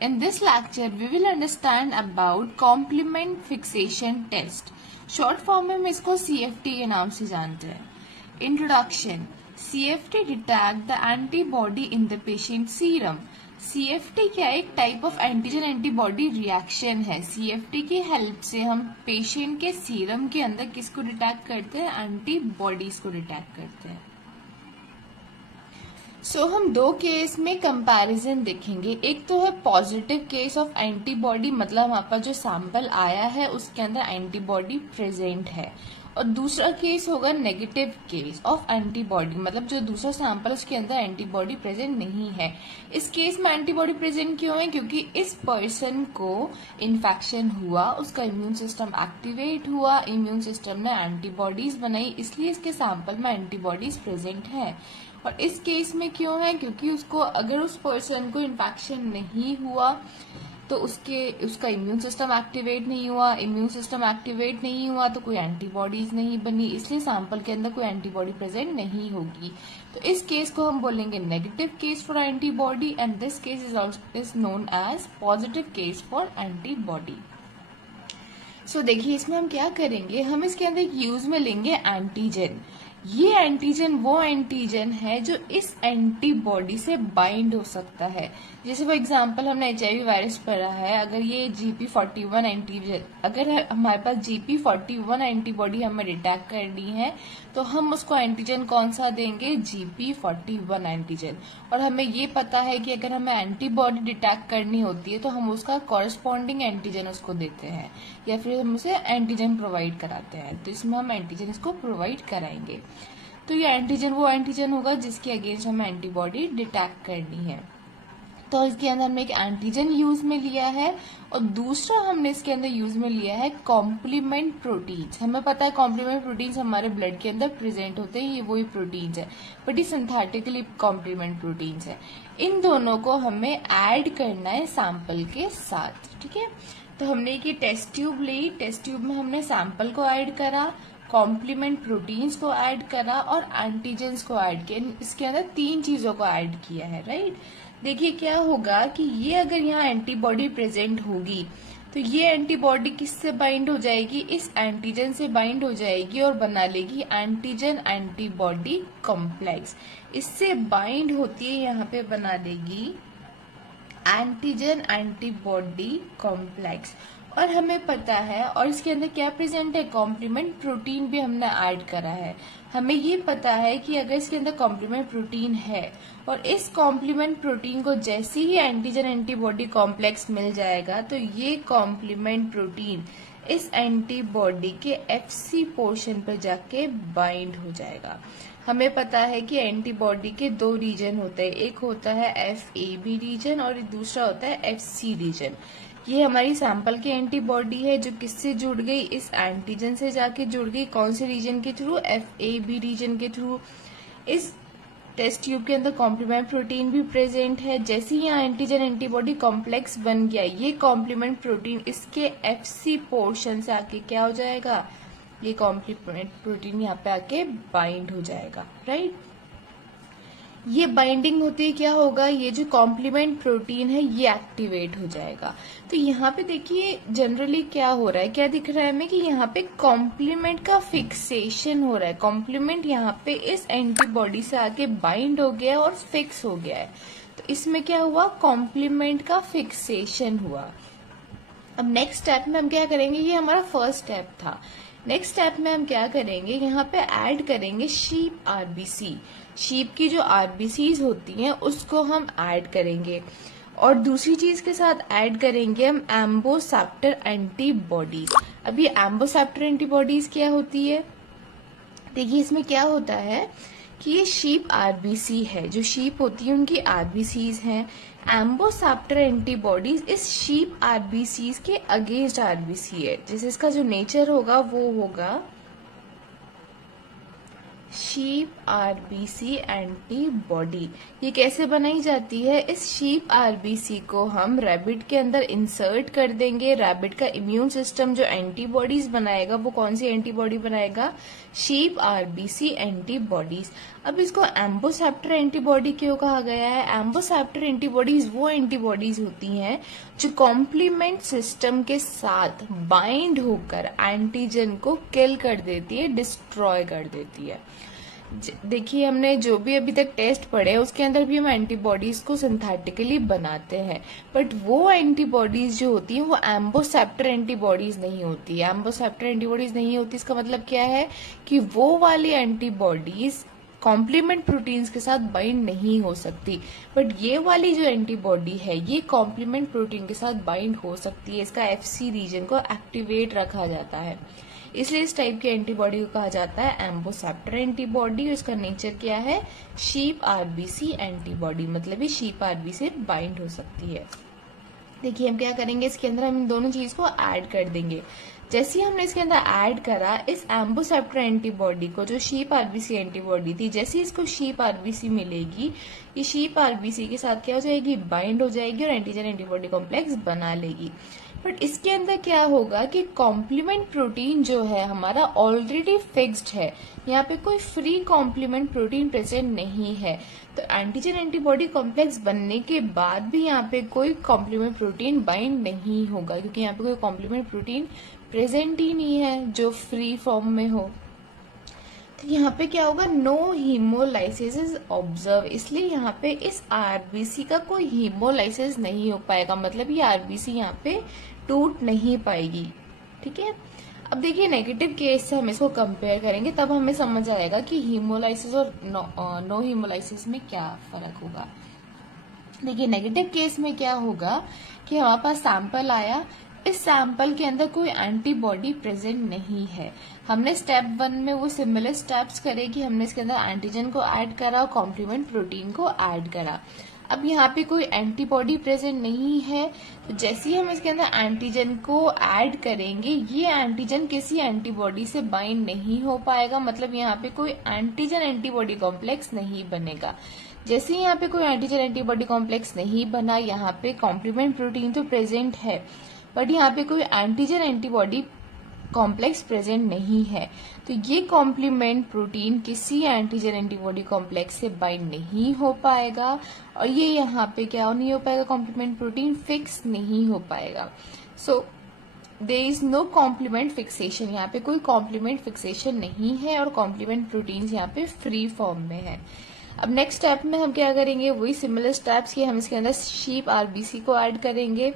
In this lecture, we will understand about complement fixation test. Short form में हम इसको CFT के नाम से जानते हैं. Introduction. CFT detect the antibody in the patient serum. CFT क्या एक type of antigen antibody reaction है. CFT की हेल्प से हम पेशेंट के सीरम के अंदर किसको डिटेक्ट करते हैं? एंटीबॉडीज को डिटेक्ट करते हैं. हम दो केस में कंपैरिजन देखेंगे. एक तो है पॉजिटिव केस ऑफ एंटीबॉडी, मतलब हमारे पास जो सैंपल आया है उसके अंदर एंटीबॉडी प्रेजेंट है, और दूसरा केस होगा नेगेटिव केस ऑफ एंटीबॉडी, मतलब जो दूसरा सैंपल उसके अंदर एंटीबॉडी प्रेजेंट नहीं है. इस केस में एंटीबॉडी प्रेजेंट क्यों है? क्योंकि इस पर्सन को इन्फेक्शन हुआ, उसका इम्यून सिस्टम एक्टिवेट हुआ, इम्यून सिस्टम ने एंटीबॉडीज बनाई, इसलिए इसके सैंपल में एंटीबॉडीज प्रेजेंट है. और इस केस में क्यों है? क्योंकि उसको अगर उस पर्सन को इन्फेक्शन नहीं हुआ तो उसका इम्यून सिस्टम एक्टिवेट नहीं हुआ, इम्यून सिस्टम एक्टिवेट नहीं हुआ तो कोई एंटीबॉडीज नहीं बनी, इसलिए सैंपल के अंदर कोई एंटीबॉडी प्रेजेंट नहीं होगी. तो इस केस को हम बोलेंगे negative case for antibody, and this case is known as positive case for antibody. देखिए इसमें हम क्या करेंगे, हम इसके अंदर एक यूज में लेंगे एंटीजन. ये एंटीजन वो एंटीजन है जो इस एंटीबॉडी से बाइंड हो सकता है. जैसे फॉर एग्जांपल हमने HIV वायरस पढ़ा है, अगर ये GP41 एंटीजन, अगर हमारे पास GP41 एंटीबॉडी हमें डिटेक्ट करनी है तो हम उसको एंटीजन कौन सा देंगे? GP41 antigen. और हमें ये पता है कि अगर हमें एंटीबॉडी डिटेक्ट करनी होती है तो हम उसका कॉरस्पॉन्डिंग एंटीजन उसको देते हैं, या फिर हम उसे एंटीजन प्रोवाइड कराते हैं. तो इसमें हम एंटीजन इसको प्रोवाइड कराएंगे. तो ये एंटीजन वो एंटीजन होगा जिसके अगेंस्ट हमें एंटीबॉडी डिटेक्ट करनी है. तो इसके अंदर हमने एक एंटीजन यूज में लिया है, और दूसरा हमने इसके अंदर यूज में लिया है कॉम्प्लीमेंट प्रोटीन्स. हमें पता है कॉम्प्लीमेंट प्रोटीन्स हमारे ब्लड के अंदर प्रेजेंट होते हैं, ये वही प्रोटीन्स है, बट ये सिंथेटिकली कॉम्प्लीमेंट प्रोटीन्स है. इन दोनों को हमें ऐड करना है सैंपल के साथ. ठीक है, तो हमने एक टेस्ट ट्यूब ली, टेस्ट ट्यूब में हमने सैंपल को ऐड करा, कॉम्प्लीमेंट प्रोटीन्स को ऐड करा और एंटीजेंस को ऐड किया. इसके अंदर तीन चीजों को ऐड किया है, राइट. देखिए क्या होगा कि ये अगर यहाँ एंटीबॉडी प्रेजेंट होगी तो ये एंटीबॉडी किससे बाइंड हो जाएगी? इस एंटीजन से बाइंड हो जाएगी और बना लेगी एंटीजन एंटीबॉडी कॉम्प्लेक्स. इससे बाइंड होती है, यहाँ पे बना देगी एंटीजन एंटीबॉडी कॉम्प्लेक्स. और हमें पता है, और इसके अंदर क्या प्रेजेंट है? कॉम्प्लीमेंट प्रोटीन भी हमने ऐड करा है. हमें ये पता है कि अगर इसके अंदर कॉम्प्लीमेंट प्रोटीन है और इस कॉम्प्लीमेंट प्रोटीन को जैसे ही एंटीजन एंटीबॉडी कॉम्प्लेक्स मिल जाएगा तो ये कॉम्प्लीमेंट प्रोटीन इस एंटीबॉडी के FC पोर्शन पर जाके बाइंड हो जाएगा. हमें पता है कि एंटीबॉडी के दो रीजन होते हैं, एक होता है FAB रीजन और दूसरा होता है FC रीजन. ये हमारी सैंपल की एंटीबॉडी है जो किससे जुड़ गई? इस एंटीजन से जाके जुड़ गई. कौन से रीजन के थ्रू? FAB रीजन के थ्रू. इस टेस्ट ट्यूब के अंदर कॉम्प्लीमेंट प्रोटीन भी प्रेजेंट है. जैसे ही यहाँ एंटीजन एंटीबॉडी कॉम्प्लेक्स बन गया, ये कॉम्प्लीमेंट प्रोटीन इसके FC पोर्शन से आके क्या हो जाएगा? ये कॉम्प्लीमेंट प्रोटीन यहाँ पे आके बाइंड हो जाएगा, राइट. ये बाइंडिंग होती है, क्या होगा? ये जो कॉम्प्लीमेंट प्रोटीन है ये एक्टिवेट हो जाएगा. तो यहाँ पे देखिए जनरली क्या हो रहा है, क्या दिख रहा है हमें कि यहाँ पे कॉम्प्लीमेंट का फिक्सेशन हो रहा है. कॉम्प्लीमेंट यहाँ पे इस एंटीबॉडी से आके बाइंड हो गया और फिक्स हो गया है. तो इसमें क्या हुआ? कॉम्प्लीमेंट का फिक्सेशन हुआ. अब नेक्स्ट स्टेप में हम क्या करेंगे? ये हमारा फर्स्ट स्टेप था. नेक्स्ट स्टेप में हम क्या करेंगे? यहाँ पे ऐड करेंगे शीप RBC. शीप की जो RBCs होती हैं उसको हम ऐड करेंगे, और दूसरी चीज के साथ ऐड करेंगे हम एम्बोसेप्टर एंटीबॉडीज. अब ये एम्बोसेप्टर एंटीबॉडीज क्या होती है? देखिए इसमें क्या होता है कि ये शीप RBC है, जो शीप होती है उनकी RBCs हैं. एम्बोसेप्टर एंटीबॉडीज इस शीप RBCs के अगेंस्ट RBC है. जैसे इसका जो नेचर होगा वो होगा शीप आरबीसी एंटीबॉडी। ये कैसे बनाई जाती है? इस शीप आरबीसी को हम रैबिट के अंदर इंसर्ट कर देंगे। रैबिट का इम्यून सिस्टम जो एंटीबॉडीज बनाएगा वो कौन सी एंटीबॉडी बनाएगा? Sheep RBC antibodies. अब इसको एम्बोसेप्टर एंटीबॉडी क्यों कहा गया है? एम्बोसेप्टर एंटीबॉडीज वो एंटीबॉडीज होती हैं जो कॉम्प्लीमेंट सिस्टम के साथ बाइंड होकर एंटीजन को किल कर देती है, डिस्ट्रॉय कर देती है। देखिए, हमने जो भी अभी तक टेस्ट पढ़े उसके अंदर भी हम एंटीबॉडीज को सिंथेटिकली बनाते हैं, बट वो एंटीबॉडीज जो होती हैं वो एम्बोसेप्टर एंटीबॉडीज नहीं होती। एम्बोसेप्टर एंटीबॉडीज नहीं होती, इसका मतलब क्या है कि वो वाली एंटीबॉडीज कॉम्प्लीमेंट प्रोटीन्स के साथ बाइंड नहीं हो सकती, बट ये वाली जो एंटीबॉडी है ये कॉम्प्लीमेंट प्रोटीन के साथ बाइंड हो सकती है। इसका एफसी रीजन को एक्टिवेट रखा जाता है, इसलिए इस टाइप की एंटीबॉडी को कहा जाता है एम्बोसेप्टर एंटीबॉडी। और इसका नेचर क्या है? शीप आरबीसी एंटीबॉडी, मतलब ये शीप आरबी से बाइंड हो सकती है। देखिए, हम क्या करेंगे, इसके अंदर हम इन दोनों चीज को ऐड कर देंगे। जैसे ही हमने इसके अंदर ऐड करा, इस एम्बोसेप्टर एंटीबॉडी को, जो शीप आरबीसी एंटीबॉडी थी, जैसे इसको शीप आरबीसी मिलेगी, ये शीप आरबीसी के साथ क्या हो जाएगी? बाइंड हो जाएगी और एंटीजन एंटीबॉडी कॉम्प्लेक्स बना लेगी। बट इसके अंदर क्या होगा कि कॉम्प्लीमेंट प्रोटीन जो है हमारा ऑलरेडी फिक्स्ड है, यहाँ पे कोई फ्री कॉम्प्लीमेंट प्रोटीन प्रेजेंट नहीं है। तो एंटीजन एंटीबॉडी कॉम्प्लेक्स बनने के बाद भी यहाँ पे कोई कॉम्प्लीमेंट प्रोटीन बाइंड नहीं होगा, क्योंकि यहाँ पे कोई कॉम्प्लीमेंट प्रोटीन प्रेजेंट ही नहीं है जो फ्री फॉर्म में हो। तो यहाँ पे क्या होगा? नो हीमोलाइसिस इज ऑब्जर्व, इसलिए यहाँ पे इस आरबीसी का कोई हीमोलाइसिस नहीं हो पाएगा, मतलब ये आरबीसी यहाँ पे टूट नहीं पाएगी। ठीक है, अब देखिए नेगेटिव केस से हम इसको कंपेयर करेंगे, तब हमें समझ आएगा कि हीमोलाइसिस और नो हीमोलाइसिस में क्या फर्क होगा। देखिए, नेगेटिव केस में क्या होगा कि हमारे पास सैंपल आया, इस सैंपल के अंदर कोई एंटीबॉडी प्रेजेंट नहीं है। हमने स्टेप 1 में वो सिमिलर स्टेप्स करे कि हमने इसके अंदर एंटीजन को ऐड करा और कॉम्प्लीमेंट प्रोटीन को ऐड करा। अब यहाँ पे कोई एंटीबॉडी प्रेजेंट नहीं है, तो जैसे ही हम इसके अंदर एंटीजन को ऐड करेंगे, ये एंटीजन किसी एंटीबॉडी से बाइंड नहीं हो पाएगा, मतलब यहाँ पे कोई एंटीजन एंटीबॉडी कॉम्प्लेक्स नहीं बनेगा। जैसे ही यहाँ पे कोई एंटीजन एंटीबॉडी कॉम्प्लेक्स नहीं बना, यहाँ पे कॉम्प्लीमेंट प्रोटीन तो प्रेजेंट है, बट यहाँ पे कोई एंटीजन एंटीबॉडी कॉम्प्लेक्स प्रेजेंट नहीं है, तो ये कॉम्प्लीमेंट प्रोटीन किसी एंटीजन एंटीबॉडी कॉम्प्लेक्स से बाइंड नहीं हो पाएगा, और ये यहाँ पे क्या नहीं हो पाएगा? कॉम्प्लीमेंट प्रोटीन फिक्स नहीं हो पाएगा। So there is no complement fixation, यहाँ पे कोई कॉम्प्लीमेंट फिक्सेशन नहीं है और कॉम्प्लीमेंट प्रोटीन यहाँ पे फ्री फॉर्म में है। अब नेक्स्ट स्टेप में हम क्या करेंगे? वही सिमिलर स्टेप्स की, हम इसके अंदर शीप आरबीसी को ऐड करेंगे,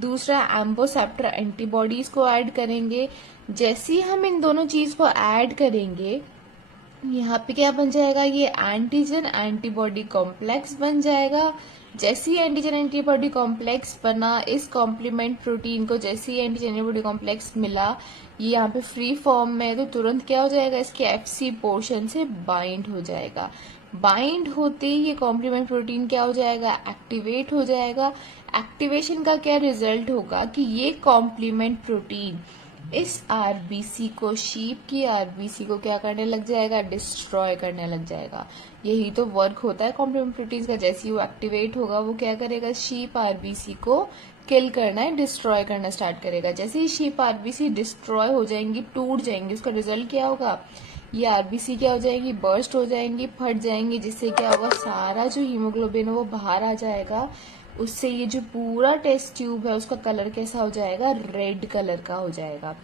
दूसरा एम्बोसेप्टर एंटीबॉडीज को ऐड करेंगे। जैसे ही हम इन दोनों चीज को ऐड करेंगे, यहाँ पे क्या बन जाएगा? ये एंटीजन एंटीबॉडी कॉम्प्लेक्स बन जाएगा। जैसे ही एंटीजन एंटीबॉडी कॉम्प्लेक्स बना, इस कॉम्प्लीमेंट प्रोटीन को जैसे ही एंटीजन एंटीबॉडी कॉम्प्लेक्स मिला, ये यहाँ पे फ्री फॉर्म में है, तो तुरंत क्या हो जाएगा? इसके एफसी पोर्शन से बाइंड हो जाएगा। बाइंड होते ही ये कॉम्प्लीमेंट प्रोटीन क्या हो जाएगा? एक्टिवेट हो जाएगा। एक्टिवेशन का क्या रिजल्ट होगा कि ये कॉम्प्लीमेंट प्रोटीन इस आरबीसी को, शीप की आरबीसी को क्या करने लग जाएगा? डिस्ट्रॉय करने लग जाएगा। यही तो वर्क होता है कॉम्प्लीमेंट प्रोटीन का। जैसे ही वो एक्टिवेट होगा, वो क्या करेगा? शीप आरबीसी को किल करना है, डिस्ट्रॉय करना स्टार्ट करेगा। जैसे ही शीप आरबीसी डिस्ट्रॉय हो जाएंगी, टूट जाएंगी, उसका रिजल्ट क्या होगा? ये आरबीसी क्या हो जाएगी? बर्स्ट हो जाएंगी, फट जाएंगी, जिससे क्या होगा? सारा जो हीमोग्लोबिन है वो बाहर आ जाएगा। उससे ये जो पूरा टेस्ट ट्यूब है उसका कलर कैसा हो जाएगा? रेड कलर का हो जाएगा।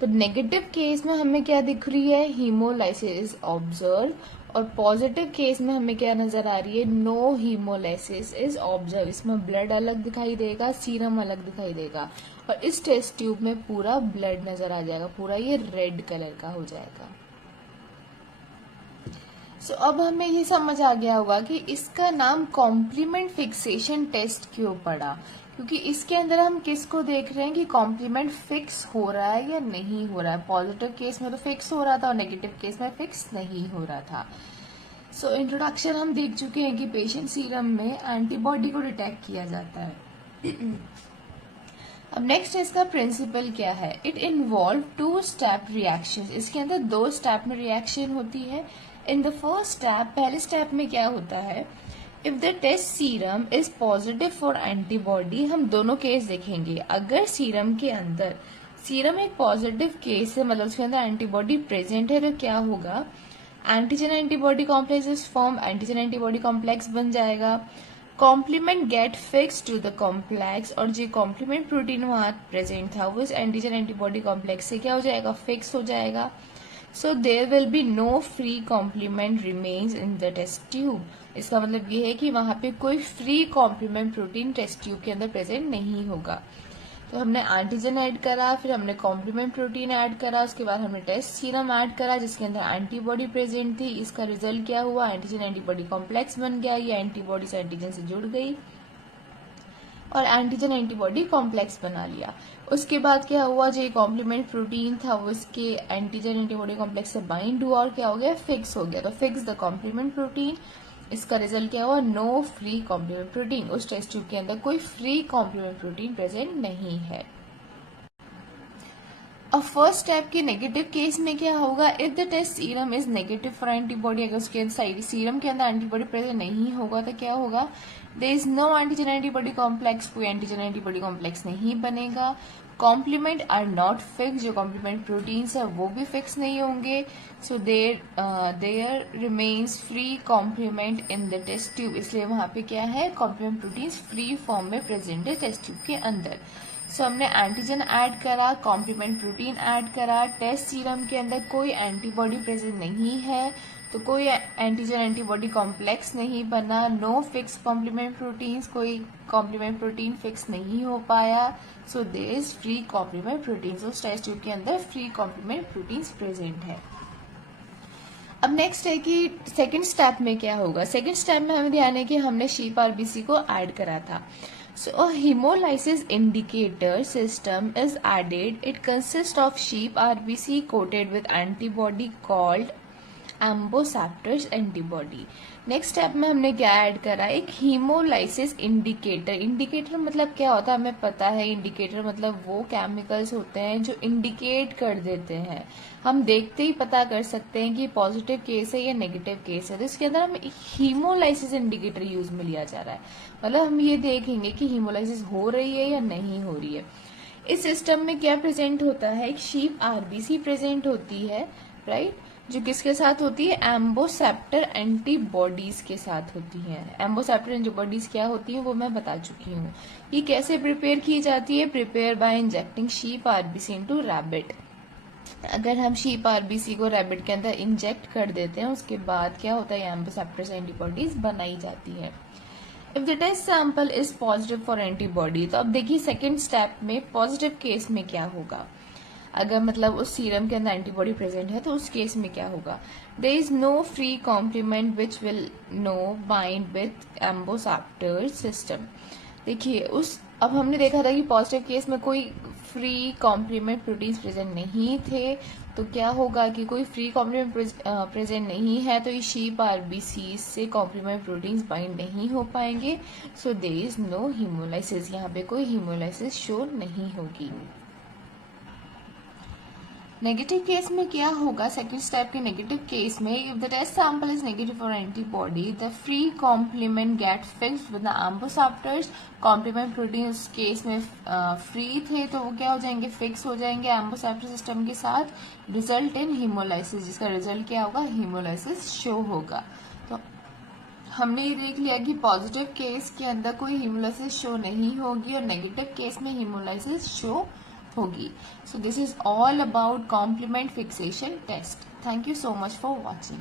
तो नेगेटिव केस में हमें क्या दिख रही है? हीमोलाइसिस ऑब्जर्व, और पॉजिटिव केस में हमें क्या नजर आ रही है? No hemolysis is observe. इसमें ब्लड अलग दिखाई देगा, सीरम अलग दिखाई देगा, और इस टेस्ट ट्यूब में पूरा ब्लड नजर आ जाएगा, पूरा ये रेड कलर का हो जाएगा। सो अब हमें ये समझ आ गया होगा कि इसका नाम कॉम्प्लीमेंट फिक्सेशन टेस्ट क्यों पड़ा, क्योंकि इसके अंदर हम किसको देख रहे हैं कि कॉम्प्लीमेंट फिक्स हो रहा है या नहीं हो रहा है। पॉजिटिव केस में तो फिक्स हो रहा था और नेगेटिव केस में फिक्स नहीं हो रहा था। सो इंट्रोडक्शन हम देख चुके हैं कि पेशेंट सीरम में एंटीबॉडी को डिटेक्ट किया जाता है। अब नेक्स्ट इसका प्रिंसिपल क्या है? It involve 2 step reaction. इसके अंदर 2 स्टेप में रिएक्शन होती है। इन द फर्स्ट स्टेप, पहले स्टेप में क्या होता है, if the test serum is positive for antibody, हम दोनों केस देखेंगे। अगर सीरम के अंदर, सीरम एक पॉजिटिव केस है, मतलब उसके अंदर एंटीबॉडी प्रेजेंट है, तो क्या होगा, antigen antibody complex is form, antigen antibody complex बन जाएगा। Complement get fix to the complex, और जो कॉम्प्लीमेंट प्रोटीन वहां प्रेजेंट था वो इस एंटीजन एंटीबॉडी कॉम्प्लेक्स से क्या हो जाएगा, फिक्स हो जाएगा। So there will be no free complement remains in the test tube. इसका मतलब ये है कि वहां पे कोई free complement protein test tube के अंदर प्रेजेंट नहीं होगा। तो हमने एंटीजन ऐड करा, फिर हमने कॉम्प्लीमेंट प्रोटीन ऐड करा, उसके बाद हमने टेस्ट सीरम ऐड करा जिसके अंदर एंटीबॉडी प्रेजेंट थी। इसका रिजल्ट क्या हुआ, एंटीजन एंटीबॉडी कॉम्प्लेक्स बन गया, ये एंटीबॉडी से एंटीजन से जुड़ गई और एंटीजन एंटीबॉडी कॉम्प्लेक्स बना लिया। उसके बाद क्या हुआ, जो कॉम्प्लीमेंट प्रोटीन था वो इसके एंटीजन एंटीबॉडी कॉम्प्लेक्स से बाइंड हुआ और क्या हो गया, फिक्स हो गया। तो फिक्स द कॉम्प्लीमेंट प्रोटीन, इसका रिजल्ट क्या हुआ, नो फ्री कॉम्प्लीमेंट प्रोटीन। उस टेस्ट ट्यूब के अंदर कोई फ्री कॉम्प्लीमेंट प्रोटीन प्रेजेंट नहीं है। अब फर्स्ट स्टेप के नेगेटिव केस में क्या होगा, if the test serum is negative for antibody, अगर उसके सीरम के अंदर एंटीबॉडी प्रेजेंट नहीं होगा तो क्या होगा, there is no antigen antibody complex, कोई एंटीजन एंटीबॉडी कॉम्प्लेक्स नहीं बनेगा। कॉम्प्लीमेंट आर नॉट फिक्स, जो कॉम्प्लीमेंट प्रोटीन्स है वो भी फिक्स नहीं होंगे। So there remains free complement in the test tube, इसलिए वहां पे क्या है, कॉम्प्लीमेंट प्रोटीन्स फ्री फॉर्म में प्रेजेंट है टेस्ट ट्यूब के अंदर। सो हमने एंटीजन ऐड करा, कॉम्प्लीमेंट प्रोटीन ऐड करा, टेस्ट सीरम के अंदर कोई एंटीबॉडी प्रेजेंट नहीं है तो कोई एंटीजन एंटीबॉडी कॉम्प्लेक्स नहीं बना, नो फिक्स कॉम्प्लीमेंट प्रोटीन्स, कोई कॉम्प्लीमेंट प्रोटीन फिक्स नहीं हो पाया। So there is free complement proteins, उस टेस्ट ट्यूब के अंदर फ्री कॉम्प्लीमेंट प्रोटीन्स प्रेजेंट है। अब नेक्स्ट है कि सेकेंड स्टेप में क्या होगा। सेकेंड स्टेप में हमें ध्यान है कि हमने शीप आरबीसी को ऐड करा था। So a hemolysis indicator system is added. It consists of sheep RBC coated with antibody called amboceptors antibody. Next step में हमने क्या ऐड करा, एक हीमोलाइसिस इंडिकेटर। इंडिकेटर मतलब क्या होता है हमें पता है, इंडिकेटर मतलब वो केमिकल्स होते हैं जो इंडिकेट कर देते हैं, हम देखते ही पता कर सकते हैं कि पॉजिटिव केस है या नेगेटिव केस है। तो इसके अंदर हमें हीमोलाइसिस इंडिकेटर यूज में लिया जा रहा है, मतलब हम ये देखेंगे कि हीमोलाइसिस हो रही है या नहीं हो रही है। इस सिस्टम में क्या प्रेजेंट होता है, एक शीप आरबीसी प्रेजेंट होती है, राइट, जो किसके साथ होती है, एम्बोसेप्टर एंटीबॉडीज के साथ होती है। एम्बोसेप्टर एंटीबॉडीज क्या होती है वो मैं बता चुकी हूँ। ये कैसे प्रिपेयर की जाती है, prepare by injecting sheep RBC into rabbit. अगर हम शीप आरबीसी को रैबिट के अंदर इंजेक्ट कर देते हैं उसके बाद क्या होता है, एम्बोसेप्टर एंटीबॉडीज बनाई जाती है। If the test sample is positive for antibody, तो अब देखिए सेकेंड स्टेप में पॉजिटिव केस में क्या होगा, अगर मतलब उस सीरम के अंदर एंटीबॉडी प्रेजेंट है तो उस केस में क्या होगा, there is no free complement which will no bind with amboceptor system. देखिए अब हमने देखा था कि पॉजिटिव केस में कोई फ्री कॉम्प्लीमेंट प्रोटीन्स प्रेजेंट नहीं थे, तो क्या होगा कि कोई फ्री कॉम्प्लीमेंट प्रेजेंट नहीं है तो ये शीप आरबीसी से कॉम्प्लीमेंट प्रोटीन्स बाइंड नहीं हो पाएंगे। So there is no hemolysis, यहाँ पे कोई हीमोलाइसिस शो नहीं होगी। नेगेटिव केस में क्या होगा, सेकेंड स्टेप के नेगेटिव केस में, if the test sample is negative for antibody the free complement get fixed with the amboceptors. Complement protein उस केस में फ्री थे तो वो क्या हो जाएंगे, फिक्स हो जाएंगे एम्बोसेप्टर सिस्टम के साथ, रिजल्ट इन हीमोलाइसिस, जिसका रिजल्ट क्या होगा, हीमोलाइसिस शो होगा। तो हमने ये देख लिया कि पॉजिटिव केस के अंदर कोई हीमोलाइसिस शो नहीं होगी और नेगेटिव केस में हीमोलाइसिस शो होगी। So this is all about complement fixation test. Thank you so much for watching.